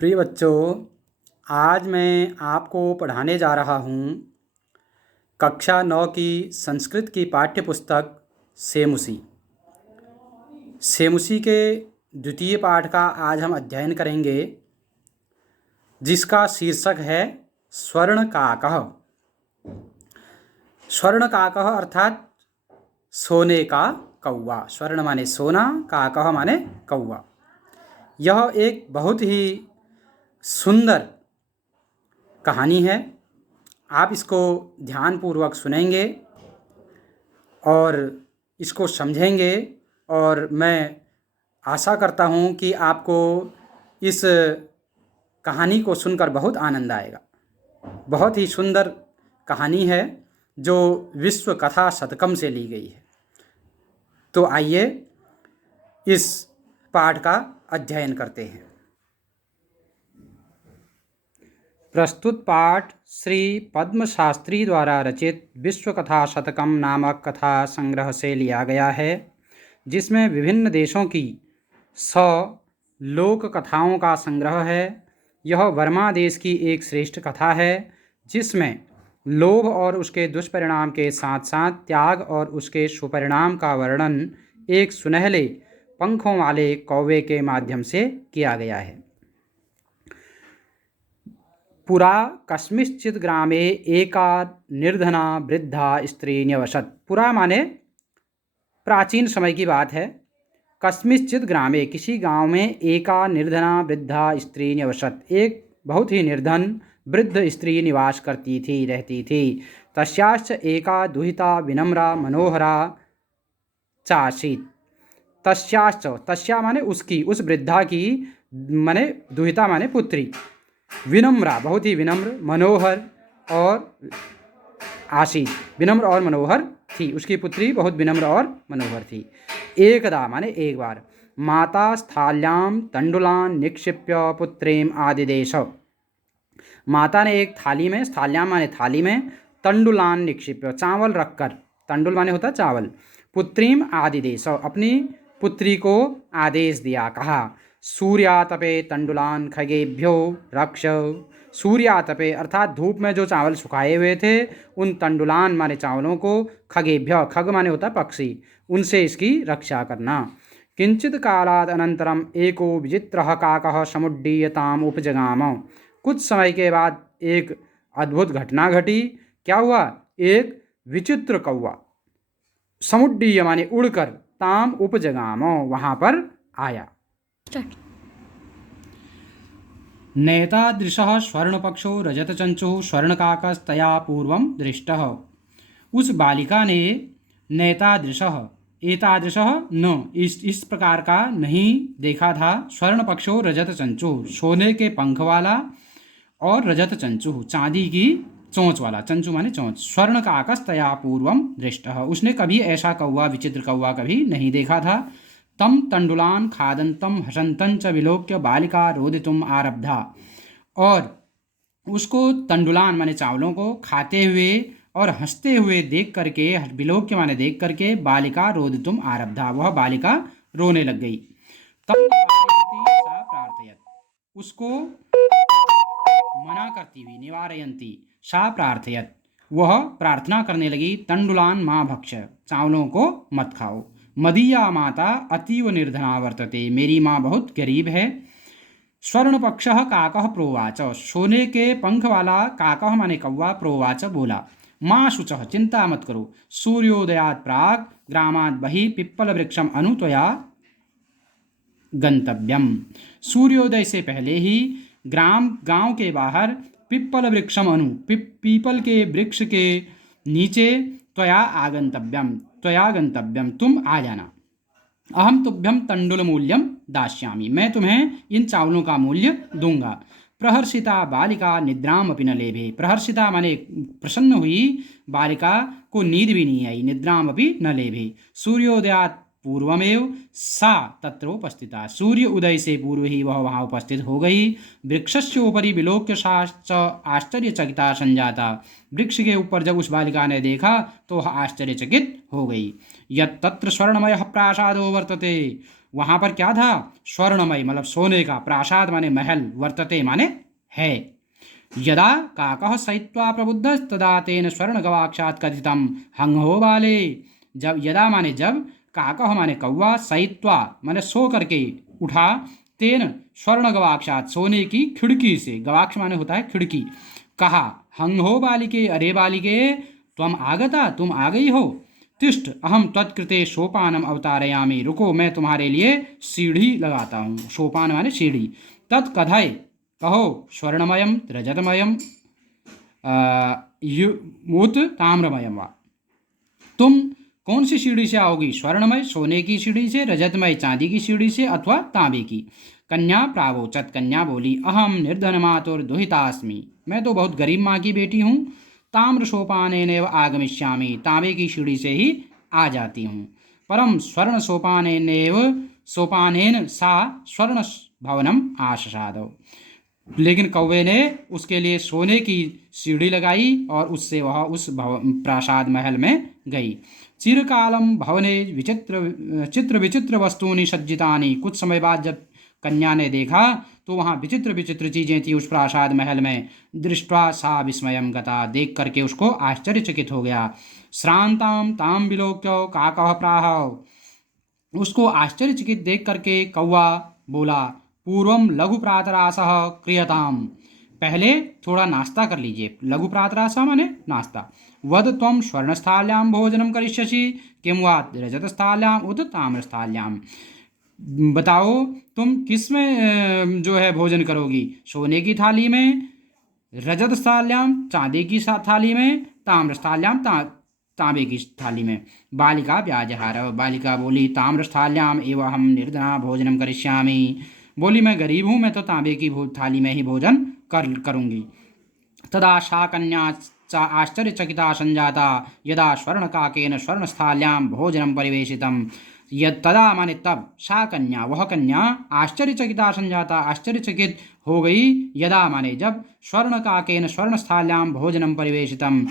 प्रिय बच्चों, आज मैं आपको पढ़ाने जा रहा हूँ कक्षा 9 की संस्कृत की पाठ्य पुस्तक सेमुसी। सेमुसी के द्वितीय पाठ का आज हम अध्ययन करेंगे, जिसका शीर्षक है स्वर्णकाकः। स्वर्णकाकः अर्थात सोने का कौवा। स्वर्ण माने सोना, काकः माने कौवा। यह एक बहुत ही सुंदर कहानी है। आप इसको ध्यानपूर्वक सुनेंगे और इसको समझेंगे, और मैं आशा करता हूँ कि आपको इस कहानी को सुनकर बहुत आनंद आएगा। बहुत ही सुंदर कहानी है जो विश्व कथा शतकम से ली गई है। तो आइए इस पाठ का अध्ययन करते हैं। प्रस्तुत पाठ श्री पद्म शास्त्री द्वारा रचित विश्व कथा शतकम नामक कथा संग्रह से लिया गया है, जिसमें विभिन्न देशों की 100 लोक कथाओं का संग्रह है। यह वर्मा देश की एक श्रेष्ठ कथा है, जिसमें लोभ और उसके दुष्परिणाम के साथ साथ त्याग और उसके सुपरिणाम का वर्णन एक सुनहले पंखों वाले कौवे के माध्यम से किया गया है। पुरा कस्मिंश्चित् ग्रामे एका निर्धना वृद्धा स्त्री न्यवसत्। पुरा माने प्राचीन समय की बात है। कस्मिंश्चित् ग्रामे किसी गांव में एका निर्धना वृद्धा स्त्री न्यवसत्, एक बहुत ही निर्धन वृद्ध स्त्री निवास करती थी, रहती थी। तस्याश्च एका दुहिता विनम्रा मनोहरा चासीत्। तस्याश्च, तस्या माने उसकी, उस वृद्धा की, माने दुहिता माने पुत्री, विनम्रा बहुत ही विनम्र, मनोहर और आशीष, विनम्र और मनोहर थी। उसकी पुत्री बहुत विनम्र और मनोहर थी। एकदा माने एक बार, माता स्थाल्यां तंडुलान निक्षिप्य पुत्रीम आदिदेश। माता ने एक थाली में, स्थाल्यां माने थाली में, तंडुलान निक्षिप्य चावल रखकर, तंडुल माने होता चावल, पुत्रीम आदिदेश अपनी पुत्री को आदेश दिया, कहा, सूर्यातपे तंडुलान खगेभ्यो रक्ष। सूर्यातपे अर्थात धूप में जो चावल सुखाए हुए थे, उन तंडुलान माने चावलों को, खगेभ्य, खग माने होता पक्षी, उनसे इसकी रक्षा करना। किंचित कालाद अनंतरम एको विचित्रः काकः समुड्डीयताम उपजगाम। कुछ समय के बाद एक अद्भुत घटना घटी। क्या हुआ? एक विचित्र कौवा समुड्डीय माने उड़कर, ताम उपजगाम वहां पर आया। नैतादृशः स्वर्णपक्षो रजतचंचुः स्वर्णकाकस्तया पूर्वं दृष्टः। उस बालिका ने नैतादृशः, एतादृशः न, इस प्रकार का नहीं देखा था। स्वर्णपक्षो रजतचंचुः सोने के पंख वाला, और रजतचंचुः चांदी की चोंच वाला, चंचु माने चोंच। स्वर्णकाकस्तया पूर्वं दृष्टः, उसने कभी ऐसा कौवा, विचित्र कौवा कभी नहीं देखा था। तम तंडुलान खादंतम हसंतं च विलोक्य बालिका रोदितुम आरब्धा। और उसको तंडुलान माने चावलों को खाते हुए और हंसते हुए देख करके, विलोक्य माने देख करके, बालिका रोदितुम आरब्धा, वह बालिका रोने लग गई। तम सा प्रार्थयत, उसको मना करती हुई, निवारयंती सा प्रार्थयत, वह प्रार्थना करने लगी, तंडुलान माँ भक्ष, चावलों को मत खाओ। मदीया माता अतीव निर्धना वर्तते, मेरी माँ बहुत गरीब है। स्वर्णपक्षः काकः प्रोवाच, सोने के पंख वाला काकः माने कौवा, प्रोवाच बोला, माँ शुचः, चिंता मत करो, सूर्योदयात् प्राक् ग्रामात् बहिः पिप्पल वृक्षम अनु त्वया गंतव्यम। सूर्योदय से पहले ही गांव के बाहर पिप्पल वृक्षम अनु, पीपल के वृक्ष के नीचे, त्वया आगंतव्यम, त्वया गंतव्यम, तुम आ जाना। अहम तुभ्यम तंडुल मूल्यम दास्यामि, मैं तुम्हें इन चावलों का मूल्य दूंगा। प्रहर्षिता बालिका निद्राम अपि न लेभे। प्रहर्षिता माने प्रसन्न हुई बालिका को नींद भी नहीं आई, निद्राम अपि न लेभे। सूर्योदयात् पूर्वमेव सा तत्रोपस्थिता, सूर्य उदय से पूर्व ही वह वहाँ उपस्थित हो गई। वृक्षस्य उपरि विलोक्य सा च आश्चर्यचकिता संजाता, वृक्ष के ऊपर जब उस बालिका ने देखा तो वह आश्चर्यचकित हो गई। यत् तत्र स्वर्णमय प्रासादो वर्तते, वहाँ पर क्या था? स्वर्णमय मतलब सोने का, प्रासाद माने महल, वर्तते माने है। यदा काकः सयित्वा प्रबुद्ध तदा तेन स्वर्ण गवाक्षात् कथितम हंहो बाले, जब यदा माने जब, काकः माने कौवा, सयित्वा माने सो करके उठा, तेन स्वर्ण गवाक्षात् सोने की खिड़की से, गवाक्ष माने होता है खिड़की, कहा हंहो बालिके, अरे बालिके त्वम आगता, तुम आ गई हो। तिष्ठ अहम तत्कृते सोपानम अवतारयामि, रुको मैं तुम्हारे लिए सीढ़ी लगाता हूँ। सोपान माने सीढ़ी। तत्कथय, कहो स्वर्णमयम रजतमयम युत ताम्रमयम वा, तुम कौन सी सीढ़ी से आओगी? स्वर्णमय सोने की सीढ़ी से, रजतमय चांदी की सीढ़ी से, अथवा तांबे की। कन्या प्रावोचत, कन्या बोली अहम निर्धन मातुर दुहितास्मि, मैं तो बहुत गरीब माँ की बेटी हूँ। ताम्र सोपानेनैव आगमिष्यामि, तांबे की सीढ़ी से ही आ जाती हूँ। परम स्वर्ण सोपानेन सा स्वर्ण भवनम आशसाद, लेकिन कौवे ने उसके लिए सोने की सीढ़ी लगाई और उससे वह उस प्रासाद महल में गई। चिरकालम भवने चित्र विचित्र वस्तूनि सज्जितानि, कुछ समय बाद जब कन्या ने देखा तो वहाँ विचित्र विचित्र चीज़ें थी उस प्रासाद महल में। दृष्ट्वा सा विस्मयम गता, देख करके उसको आश्चर्यचकित हो गया। श्रांताम ताम विलोक्य काकः प्राह, उसको आश्चर्यचकित देख करके कौवा बोला पूर्वम लघु प्रातरासः क्रियताम, पहले थोड़ा नाश्ता कर लीजिए। लघु प्रातरासः माने नाश्ता। वद त्वं स्वर्णस्थाल्यां भोजनम करिष्यसि किं वा रजतस्थाल्यां उत ताम्रस्थाल्यां, बताओ तुम किस में जो है भोजन करोगी? सोने की थाली में, रजतस्थाल्यां चांदी की थाली में, ताम्रस्थाल्यां तांबे की थाली में। बालिका व्याजहार, बालिका बोली ताम्रस्थाल्याम एव अहम निर्धना भोजनम करिष्यामि, बोली मैं गरीब हूँ, मैं तो तांबे की थाली में ही भोजन करूँगी। तदा सा कन्या आश्चर्यचकिता संजाता यदा स्वर्णकाकेन स्वर्णस्थाल्यां भोजनम परिवेशितम, यद तदा माने तब, सा कन्या वह कन्या आश्चर्यचकिता संजाता आश्चर्यचकित हो गई, यदा माने जब, स्वर्णकाकेन स्वर्णस्थाल्यां भोजनम परिवेशितम,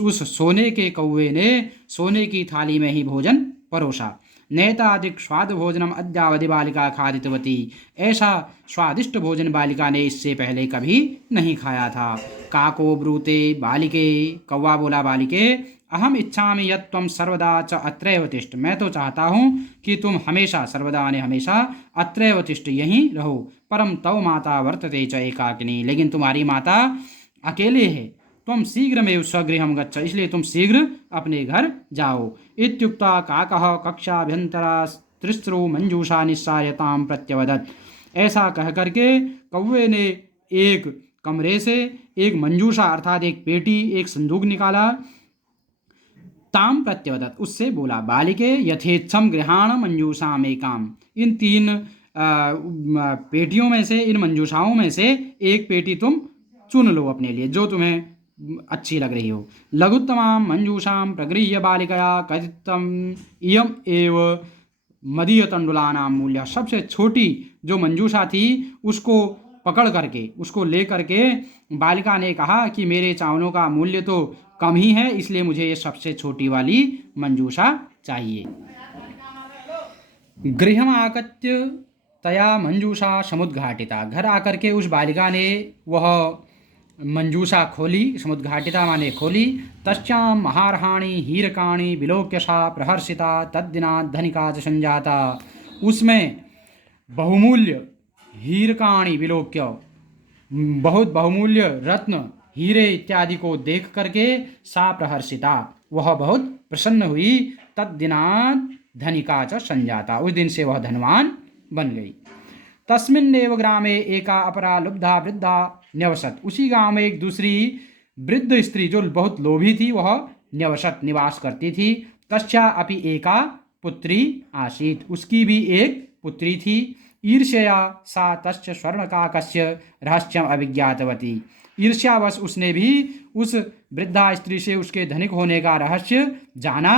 उस सोने के कौवे ने सोने की थाली में ही भोजन परोसा। नैताधिक स्वाद भोजनम अद्यावधि बालिका खादितवती, ऐसा स्वादिष्ट भोजन बालिका ने इससे पहले कभी नहीं खाया था। काको ब्रूते बालिके, कौवा बोला बालिके अहम इच्छामि यत् त्वं सर्वदा च अत्रैव तिष्ठ, मैं तो चाहता हूँ कि तुम हमेशा, सर्वदा ने हमेशा, अत्रैव तिष्ठ यहीं रहो। परम तव माता वर्तते च एकाकिनी, लेकिन तुम्हारी माता अकेले है। त्वं शीघ्रमेव स्वगृहं गच्छ, इसलिए तुम शीघ्र अपने घर जाओ। इत्युक्ता काकः कक्षाभ्यंतरा त्रिस्रो मंजूषा निस्सायतां प्रत्यवदत्, ऐसा कह करके कौवे ने एक कमरे से एक मंजूषा अर्थात एक पेटी, एक संदूक निकाला। ताम प्रत्यवदत्, उससे बोला बालिके यथेच्छम गृहाण मंजूषाम एकाम, इन 3 पेटियों में से, इन मंजूषाओं में से एक पेटी तुम चुन लो अपने लिए जो तुम्हें अच्छी लग रही हो। लघुत्तमां मंजूषां प्रगृह्य बालिकया कथितम इयम एव मदीय तंडुलानां मूल्य, सबसे छोटी जो मंजूषा थी उसको पकड़ करके, उसको ले करके बालिका ने कहा कि मेरे चावलों का मूल्य तो कम ही है, इसलिए मुझे ये सबसे छोटी वाली मंजूषा चाहिए। गृहम आगत्य तया मंजूषा समुद्घाटिता, घर आकर के उस बालिका ने वह मंजूषा खोली, समुद्घाटिता माने खोली। तस्यां महारहाणि हीरकाणि विलोक्य सा प्रहर्षिता तद्दिनात् धनिका च संजाता, उसमें बहुमूल्य हीरकाणि विलोक्य, बहुत बहुमूल्य रत्न हीरे इत्यादि को देख करके सा प्रहर्षिता, वह बहुत प्रसन्न हुई। तद्दिनात् धनिका च संजाता, उस दिन से वह धनवान बन गई। तस्मिन्नेव ग्रामे एका अपरा लुब्धा वृद्धा न्यवसत, उसी गांव में एक दूसरी वृद्ध स्त्री जो बहुत लोभी थी वह न्यवसत निवास करती थी। तस्या अपि एका पुत्री आसीत, उसकी भी एक पुत्री थी। ईर्ष्या सा तस्य स्वर्णकाकस्य रहस्यम अभिज्ञातवती, ईर्ष्यावश उसने भी उस वृद्धा स्त्री से उसके धनिक होने का रहस्य जाना।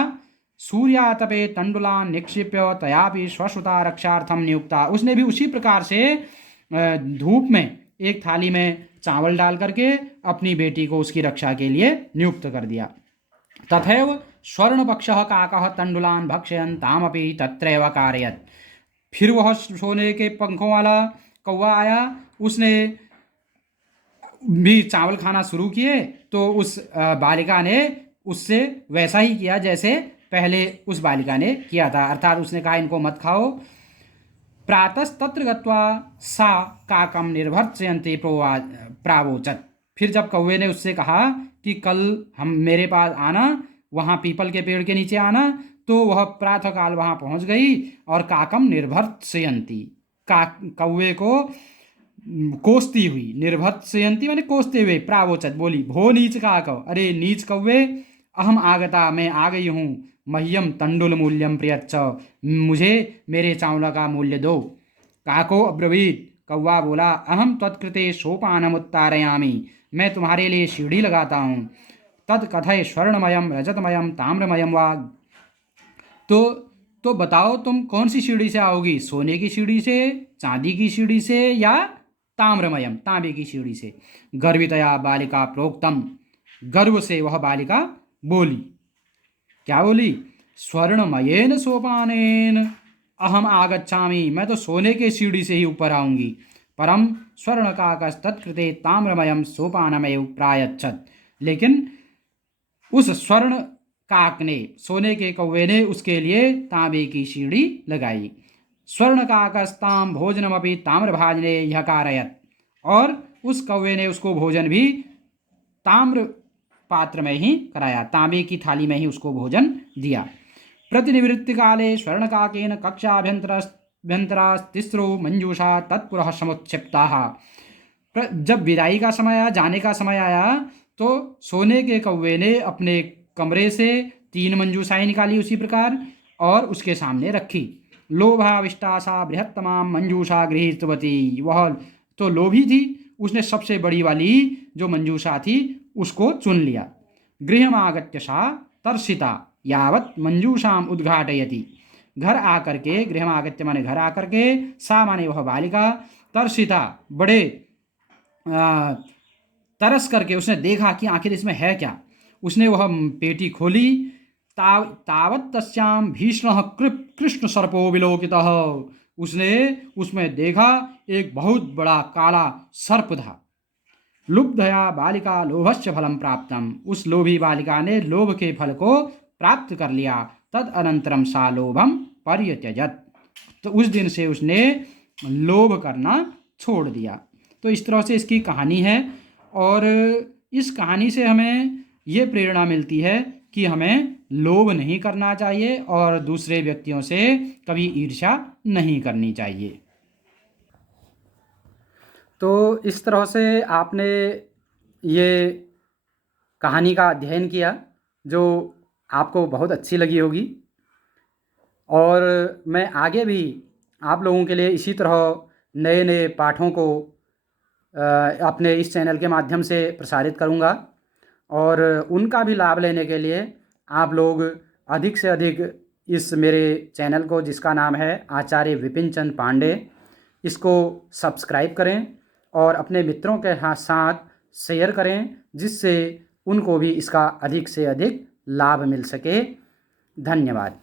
सूर्यातपे तंडुलान निक्षिप्य तयापि स्वसुता रक्षार्थम नियुक्ता। उसने भी उसी प्रकार से धूप में एक थाली में चावल डाल करके अपनी बेटी को उसकी रक्षा के लिए नियुक्त कर दिया। तथैव स्वर्णपक्षः काकः तंडुलान भक्षयन् तामपि तत्रैव कारयत्। फिर वह सोने के पंखों वाला कौवा आया, उसने भी चावल खाना शुरू किए तो उस बालिका ने उससे वैसा ही किया जैसे पहले उस बालिका ने किया था, अर्थात उसने कहा इनको मत खाओ। प्रातस्तत्र गत्वा सा काकम निर्भर्त्सयन्ति प्रावोचत। फिर जब कौवे ने उससे कहा कि कल हम मेरे पास आना, वहाँ पीपल के पेड़ के नीचे आना, तो वह प्रातःकाल वहाँ पहुँच गई और काकम निर्भर्त्सयन्ति, कौवे को कोसती हुई, निर्भर्त्सयन्ति माने कोसते हुए, प्रावोचत बोली, भो नीच काकव, अरे नीच कौवे, अहम आगता, मैं आ गई हूँ, मह्यम तंडुल मूल्यम प्रियच्च, मुझे मेरे चावल का मूल्य दो। काको अब्रवीत, कौवा बोला, अहम तत्कृते सोपानम उत्तारयामि, मैं तुम्हारे लिए सीढ़ी लगाता हूँ। तत्कथय स्वर्णमयम रजतमयम ताम्रमयम वा, तो बताओ तुम कौन सी सीढ़ी से आओगी, सोने की सीढ़ी से, चांदी की सीढ़ी से, या ताम्रमयम तांबे की सीढ़ी से। गर्वितया बालिका प्रोक्तम, गर्व से वह बालिका बोली, क्या बोली, स्वर्णमयेन सोपानेन अहम आगच्छामि, मैं तो सोने के सीढ़ी से ही ऊपर आऊंगी। परम स्वर्णकाकस्तत्कृते ताम्रमयम सोपानमय प्रायच्छत, लेकिन उस स्वर्ण काक ने, सोने के कौवे ने उसके लिए तांबे की सीढ़ी लगाई। स्वर्ण काकस्ताम भोजनमपि ताम्रभाजने यह कारयत, और उस कौवे ने उसको भोजन भी ताम्र पात्र में ही कराया, तांबे की थाली में ही उसको भोजन दिया। प्रतिनिवृत्ति काले स्वर्णकाकेन कक्षाभ्यंतरास्तिस्रो मंजूषा तत्पुरः समुत्क्षिप्ताः। जब विदाई का समय आया, जाने का समय आया, तो सोने के कौवे ने अपने कमरे से 3 मंजूषाएं निकाली उसी प्रकार और उसके सामने रखी। लोभाविष्टा सा बृहत्तमा मंजूषा गृहीतवती, वह तो लोभी थी, उसने सबसे बड़ी वाली जो मंजूषा थी उसको चुन लिया। गृहमागत्य सा तर्षिता यावत मंजूषाम उद्घाटयति, घर आकर के, गृहमागत्य माने घर आकर के, सा माने वह बालिका, तर्षिता बड़े तरस करके उसने देखा कि आखिर इसमें है क्या। उसने वह पेटी खोली, तावत तस्याम भीष्णः कृष्ण सर्पो विलोकितः, उसने उसमें देखा एक बहुत बड़ा काला सर्प था। लुब्धया बालिका लोभस्य फलम प्राप्तम, उस लोभी बालिका ने लोभ के फल को प्राप्त कर लिया। तद अनंतरम सा लोभम परित्यजत, तो उस दिन से उसने लोभ करना छोड़ दिया। तो इस तरह से इसकी कहानी है, और इस कहानी से हमें ये प्रेरणा मिलती है कि हमें लोभ नहीं करना चाहिए और दूसरे व्यक्तियों से कभी ईर्ष्या नहीं करनी चाहिए। तो इस तरह से आपने ये कहानी का अध्ययन किया जो आपको बहुत अच्छी लगी होगी, और मैं आगे भी आप लोगों के लिए इसी तरह नए नए पाठों को अपने इस चैनल के माध्यम से प्रसारित करूंगा, और उनका भी लाभ लेने के लिए आप लोग अधिक से अधिक इस मेरे चैनल को, जिसका नाम है आचार्य विपिन चंद पांडे, इसको सब्सक्राइब करें और अपने मित्रों के साथ शेयर करें, जिससे उनको भी इसका अधिक से अधिक लाभ मिल सके। धन्यवाद।